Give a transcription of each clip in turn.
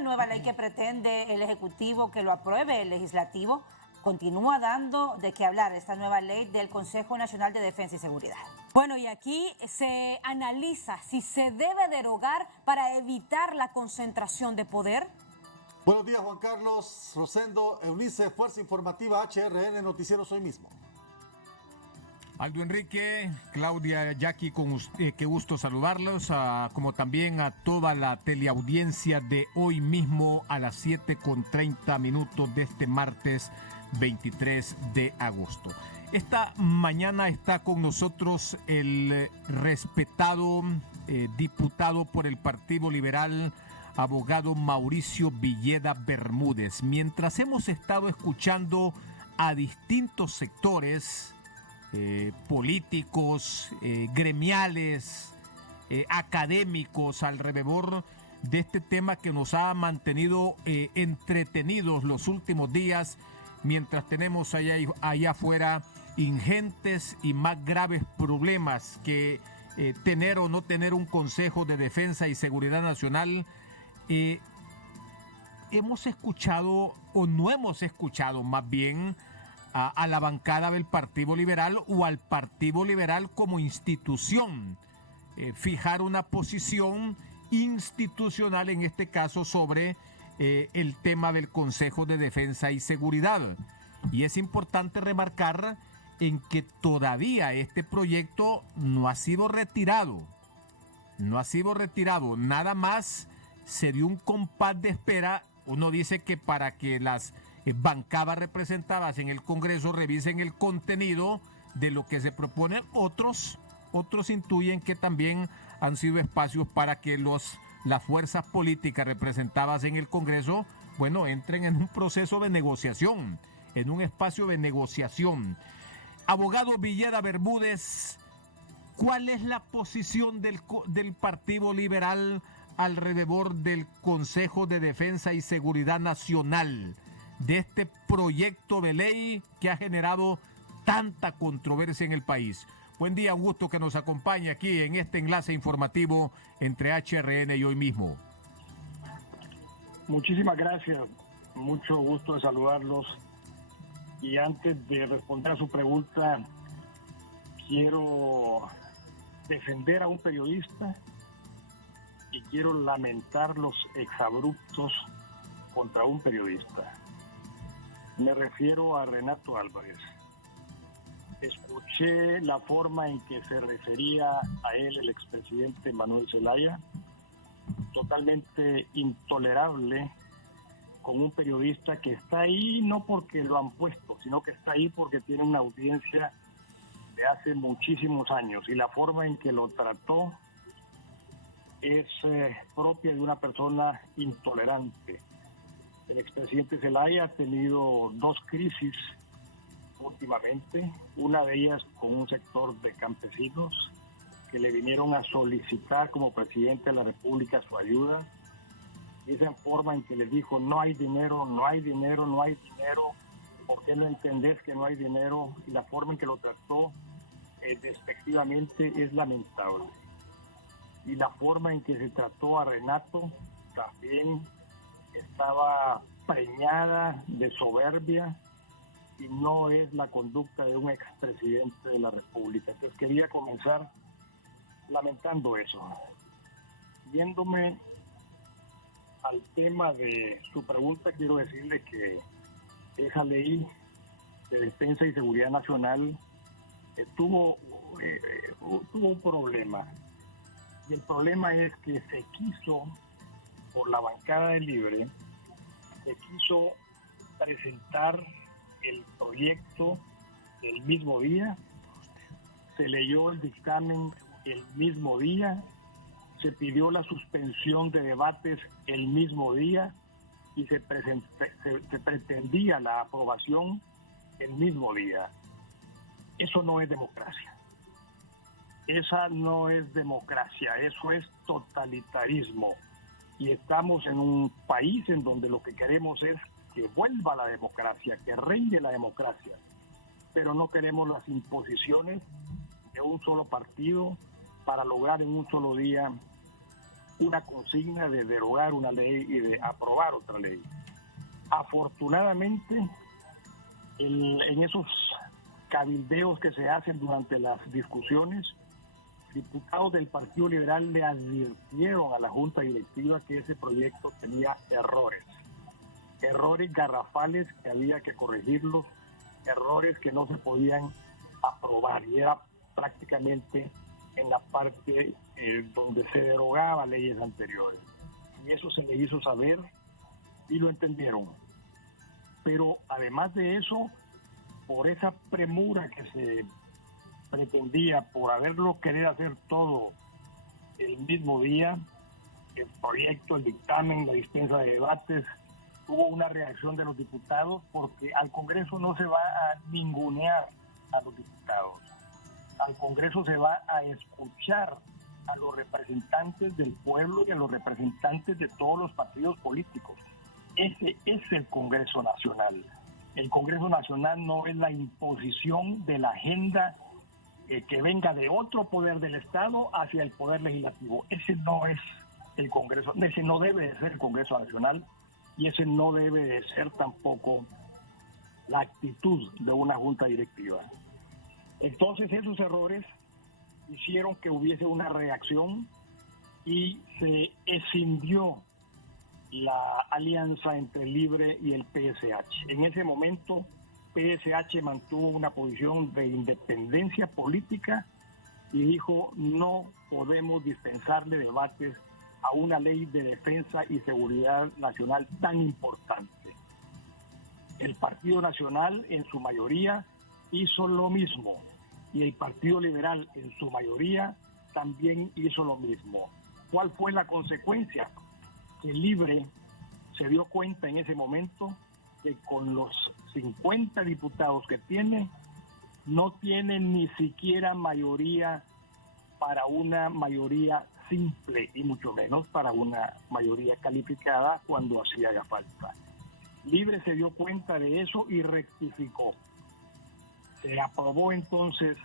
esta nueva ley que pretende el Ejecutivo que lo apruebe el Legislativo continúa dando de qué hablar, esta nueva ley del Consejo Nacional de Defensa y Seguridad. Bueno, y aquí se analiza si se debe derogar para evitar la concentración de poder. Buenos días, Juan Carlos, Rosendo, Eunice, Fuerza Informativa HRN, Noticieros Hoy Mismo. Aldo Enrique, Claudia, Jackie, qué gusto saludarlos, como también a toda la teleaudiencia de Hoy Mismo a las 7:30 de este martes 23 de agosto. Esta mañana está con nosotros el respetado diputado por el Partido Liberal, abogado Mauricio Villeda Bermúdez. Mientras hemos estado escuchando a distintos sectores políticos, gremiales, académicos alrededor de este tema que nos ha mantenido entretenidos los últimos días, mientras tenemos allá afuera ingentes y más graves problemas que tener o no tener un Consejo de Defensa y Seguridad Nacional. Hemos escuchado, o no hemos escuchado más bien, a la bancada del Partido Liberal o al Partido Liberal como institución fijar una posición institucional, en este caso sobre el tema del Consejo de Defensa y Seguridad. Y es importante remarcar en que todavía este proyecto no ha sido retirado. No ha sido retirado, nada más se dio un compás de espera. Uno dice que para que las bancadas representadas en el Congreso revisen el contenido de lo que se propone, otros intuyen que también han sido espacios para que las fuerzas políticas representadas en el Congreso, bueno, entren en un proceso de negociación, en un espacio de negociación. Abogado Villeda Bermúdez, ¿cuál es la posición del Partido Liberal alrededor del Consejo de Defensa y Seguridad Nacional, de este proyecto de ley que ha generado tanta controversia en el país? Buen día, un gusto que nos acompañe aquí en este enlace informativo entre HRN y Hoy Mismo. Muchísimas gracias, mucho gusto de saludarlos. Y antes de responder a su pregunta, quiero defender a un periodista y quiero lamentar los exabruptos contra un periodista. Me refiero a Renato Álvarez. Escuché la forma en que se refería a él el expresidente Manuel Zelaya, totalmente intolerable con un periodista que está ahí no porque lo han puesto, sino que está ahí porque tiene una audiencia de hace muchísimos años, y la forma en que lo trató es propia de una persona intolerante. El expresidente Zelaya ha tenido dos crisis últimamente, una de ellas con un sector de campesinos que le vinieron a solicitar como presidente de la República su ayuda. Esa forma en que les dijo: no hay dinero, no hay dinero, no hay dinero, ¿por qué no entendés que no hay dinero? Y la forma en que lo trató despectivamente es lamentable. Y la forma en que se trató a Renato también estaba preñada de soberbia y no es la conducta de un expresidente de la República. Entonces quería comenzar lamentando eso. Yéndome al tema de su pregunta, quiero decirle que esa ley de defensa y seguridad nacional tuvo un problema. Y el problema es que se quiso, por la bancada de Libre, se quiso presentar el proyecto el mismo día, se leyó el dictamen el mismo día, se pidió la suspensión de debates el mismo día y se pretendía la aprobación el mismo día. Eso no es democracia. Esa no es democracia, eso es totalitarismo. Y estamos en un país en donde lo que queremos es que vuelva la democracia, que reine la democracia. Pero no queremos las imposiciones de un solo partido para lograr en un solo día una consigna de derogar una ley y de aprobar otra ley. Afortunadamente, en esos cabildeos que se hacen durante las discusiones, diputados del Partido Liberal le advirtieron a la Junta Directiva que ese proyecto tenía errores garrafales que había que corregirlos, errores que no se podían aprobar, y era prácticamente en la parte donde se derogaba leyes anteriores. Y eso se le hizo saber y lo entendieron. Pero además de eso, por esa premura que se pretendía, por haberlo querer hacer todo el mismo día, el proyecto, el dictamen, la dispensa de debates, hubo una reacción de los diputados, porque al Congreso no se va a ningunear a los diputados. Al Congreso se va a escuchar a los representantes del pueblo y a los representantes de todos los partidos políticos. Ese es el Congreso Nacional. El Congreso Nacional no es la imposición de la agenda que venga de otro poder del Estado hacia el poder legislativo. Ese no es el Congreso, ese no debe de ser el Congreso Nacional, y ese no debe de ser tampoco la actitud de una junta directiva. Entonces esos errores hicieron que hubiese una reacción y se escindió la alianza entre Libre y el PSH. En ese momento, PSH mantuvo una posición de independencia política y dijo: no podemos dispensarle debates a una ley de defensa y seguridad nacional tan importante. El Partido Nacional en su mayoría hizo lo mismo, y el Partido Liberal en su mayoría también hizo lo mismo. ¿Cuál fue la consecuencia? Que Libre se dio cuenta en ese momento que con los 50 diputados que tiene, no tiene ni siquiera mayoría para una mayoría simple, y mucho menos para una mayoría calificada cuando así haga falta. Libre se dio cuenta de eso y rectificó. Se aprobó entonces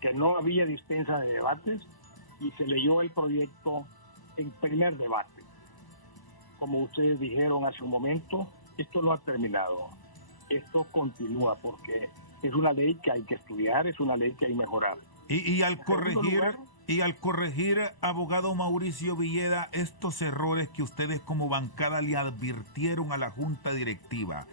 que no había dispensa de debates, y se leyó el proyecto en primer debate. Como ustedes dijeron hace un momento, esto no ha terminado. Esto continúa, porque es una ley que hay que estudiar, es una ley que hay que mejorar. Y al corregir, abogado Mauricio Villeda, estos errores que ustedes como bancada le advirtieron a la Junta Directiva,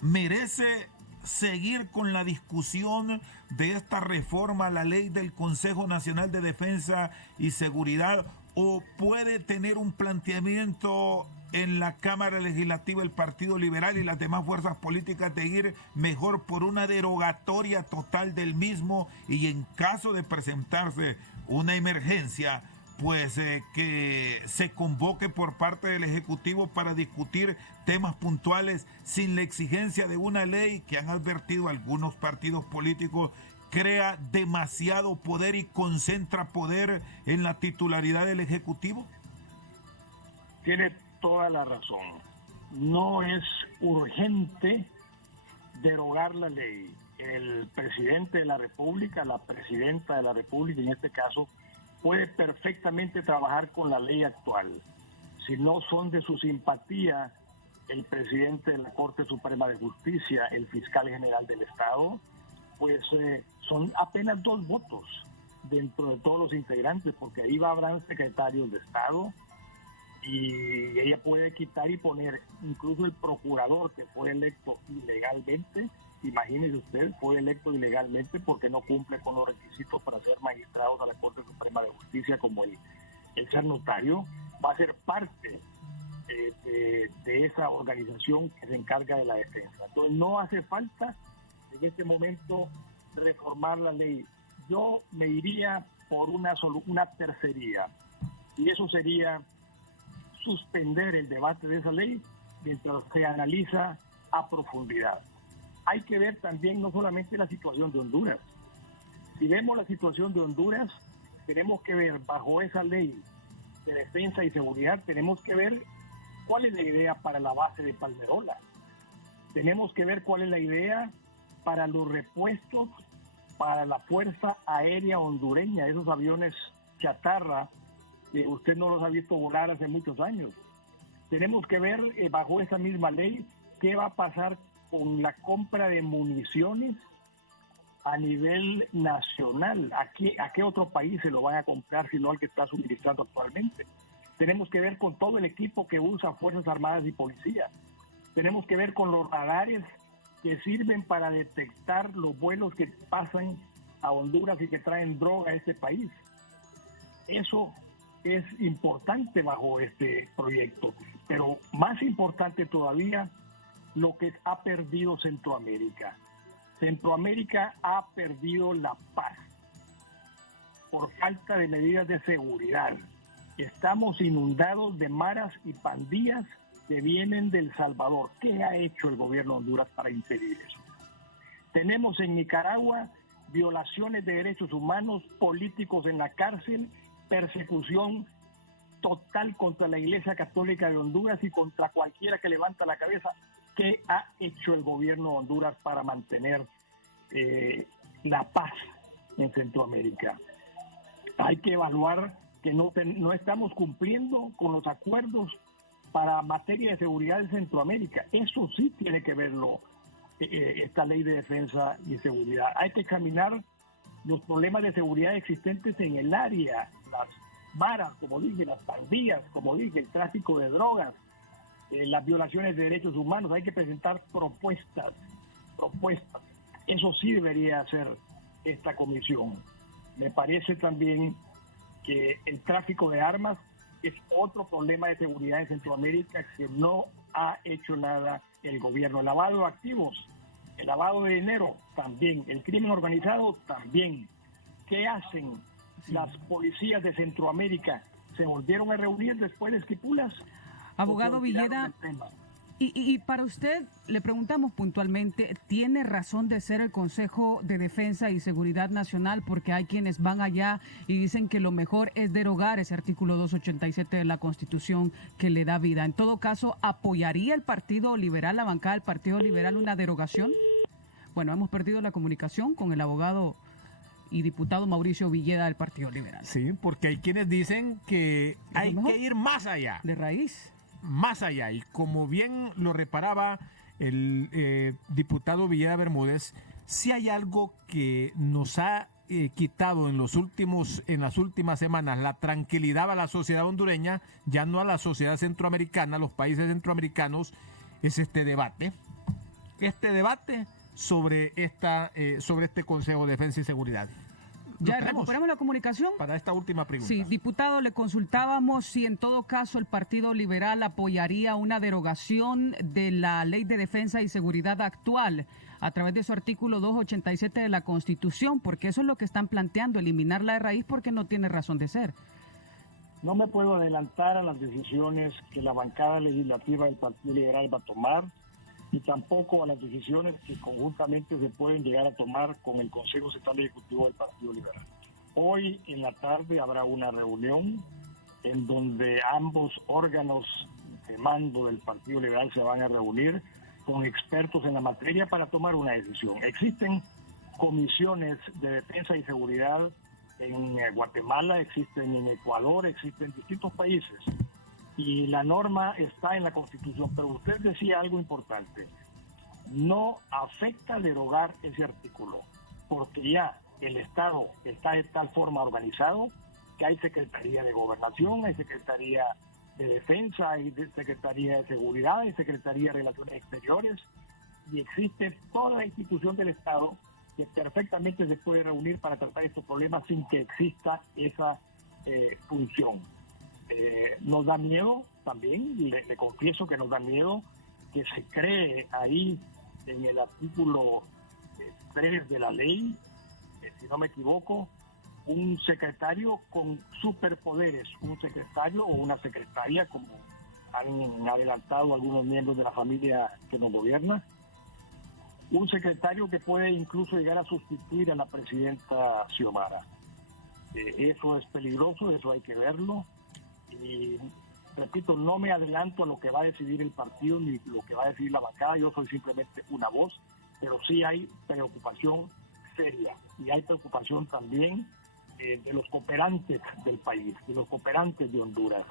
¿merece seguir con la discusión de esta reforma a la ley del Consejo Nacional de Defensa y Seguridad, o puede tener un planteamiento en la Cámara Legislativa el Partido Liberal y las demás fuerzas políticas de ir mejor por una derogatoria total del mismo, y en caso de presentarse una emergencia, pues que se convoque por parte del Ejecutivo para discutir temas puntuales sin la exigencia de una ley que han advertido algunos partidos políticos crea demasiado poder y concentra poder en la titularidad del Ejecutivo? Tiene toda la razón. No es urgente derogar la ley. El presidente de la República, la presidenta de la República en este caso, puede perfectamente trabajar con la ley actual. Si no son de su simpatía el presidente de la Corte Suprema de Justicia, el fiscal general del Estado, pues son apenas 2 votos dentro de todos los integrantes, porque ahí habrán secretarios de Estado, y ella puede quitar y poner incluso el procurador que fue electo ilegalmente. Imagínese usted, fue electo ilegalmente porque no cumple con los requisitos para ser magistrados a la Corte Suprema de Justicia, como el ser notario. Va a ser parte de esa organización que se encarga de la defensa. Entonces no hace falta en este momento reformar la ley. Yo me iría por una tercería, y eso sería suspender el debate de esa ley mientras se analiza a profundidad. Hay que ver también no solamente la situación de Honduras. Si vemos la situación de Honduras, tenemos que ver bajo esa ley de defensa y seguridad, tenemos que ver cuál es la idea para la base de Palmerola. Tenemos que ver cuál es la idea para los repuestos para la Fuerza Aérea Hondureña, esos aviones chatarra usted no los ha visto volar hace muchos años. Tenemos que ver bajo esa misma ley qué va a pasar con la compra de municiones a nivel nacional. ¿A qué otro país se lo van a comprar si no al que está suministrando actualmente? Tenemos que ver con todo el equipo que usa Fuerzas Armadas y Policía. Tenemos que ver con los radares que sirven para detectar los vuelos que pasan a Honduras y que traen droga a este país. Eso es importante bajo este proyecto, pero más importante todavía lo que ha perdido Centroamérica. Centroamérica ha perdido la paz por falta de medidas de seguridad. Estamos inundados de maras y pandillas que vienen del Salvador. ¿Qué ha hecho el gobierno de Honduras para impedir eso? Tenemos en Nicaragua violaciones de derechos humanos, políticos en la cárcel, persecución total contra la Iglesia Católica de Honduras y contra cualquiera que levanta la cabeza. ¿Qué ha hecho el gobierno de Honduras para mantener la paz en Centroamérica? Hay que evaluar que no estamos cumpliendo con los acuerdos para materia de seguridad en Centroamérica. Eso sí tiene que verlo esta ley de defensa y seguridad. Hay que examinar los problemas de seguridad existentes en el área, las maras, como dije, las pandillas, como dije, el tráfico de drogas, las violaciones de derechos humanos. Hay que presentar propuestas. Eso sí debería hacer esta comisión. Me parece también que el tráfico de armas es otro problema de seguridad en Centroamérica que no ha hecho nada el gobierno. El lavado de activos, el lavado de dinero también, el crimen organizado también. ¿Qué hacen las policías de Centroamérica? ¿Se volvieron a reunir después de Esquipulas? Abogado Villeda, y para usted le preguntamos puntualmente, ¿tiene razón de ser el Consejo de Defensa y Seguridad Nacional? Porque hay quienes van allá y dicen que lo mejor es derogar ese artículo 287 de la Constitución que le da vida. En todo caso, ¿apoyaría el Partido Liberal, la bancada del Partido Liberal, una derogación? Bueno, hemos perdido la comunicación con el abogado y diputado Mauricio Villeda del Partido Liberal. Sí, porque hay quienes dicen que hay que ir más allá. De raíz. Más allá, y como bien lo reparaba el diputado Villeda Bermúdez, si hay algo que nos ha quitado en las últimas semanas la tranquilidad a la sociedad hondureña, ya no a la sociedad centroamericana, a los países centroamericanos, es este debate sobre este Consejo de Defensa y Seguridad. Ya recuperamos la comunicación. Para esta última pregunta. Sí, diputado, le consultábamos si en todo caso el Partido Liberal apoyaría una derogación de la Ley de Defensa y Seguridad actual a través de su artículo 287 de la Constitución, porque eso es lo que están planteando, eliminarla de raíz porque no tiene razón de ser. No me puedo adelantar a las decisiones que la bancada legislativa del Partido Liberal va a tomar, y tampoco a las decisiones que conjuntamente se pueden llegar a tomar con el Consejo Central Ejecutivo del Partido Liberal. Hoy en la tarde habrá una reunión en donde ambos órganos de mando del Partido Liberal se van a reunir con expertos en la materia para tomar una decisión. Existen comisiones de defensa y seguridad en Guatemala, existen en Ecuador, existen en distintos países. Y la norma está en la Constitución, pero usted decía algo importante. No afecta derogar ese artículo, porque ya el Estado está de tal forma organizado que hay Secretaría de Gobernación, hay Secretaría de Defensa, hay Secretaría de Seguridad, hay Secretaría de Relaciones Exteriores, y existe toda la institución del Estado que perfectamente se puede reunir para tratar estos problemas sin que exista esa función. Nos da miedo también, le confieso que nos da miedo que se cree ahí en el artículo 3 de la ley, si no me equivoco, un secretario con superpoderes, un secretario o una secretaria, como han adelantado algunos miembros de la familia que nos gobierna, un secretario que puede incluso llegar a sustituir a la presidenta Xiomara. Eso es peligroso, eso hay que verlo. Y repito, no me adelanto a lo que va a decidir el partido ni lo que va a decidir la bancada, yo soy simplemente una voz, pero sí hay preocupación seria y hay preocupación también de los cooperantes del país, de los cooperantes de Honduras,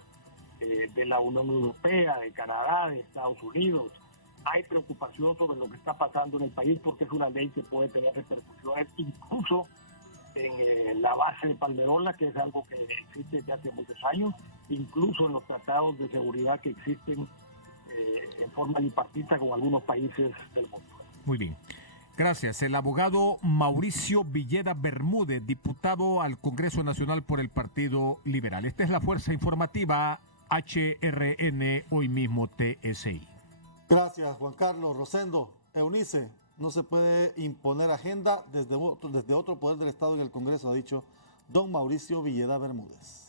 de la Unión Europea, de Canadá, de Estados Unidos. Hay preocupación sobre lo que está pasando en el país porque es una ley que puede tener repercusiones incluso en la base de Palmerola, que es algo que existe desde hace muchos años, incluso en los tratados de seguridad que existen en forma bipartita con algunos países del mundo. Muy bien. Gracias. El abogado Mauricio Villeda Bermúdez, diputado al Congreso Nacional por el Partido Liberal. Esta es la Fuerza Informativa HRN, hoy mismo TSI. Gracias, Juan Carlos. Rosendo, Eunice, no se puede imponer agenda desde otro poder del Estado en el Congreso, ha dicho don Mauricio Villeda Bermúdez.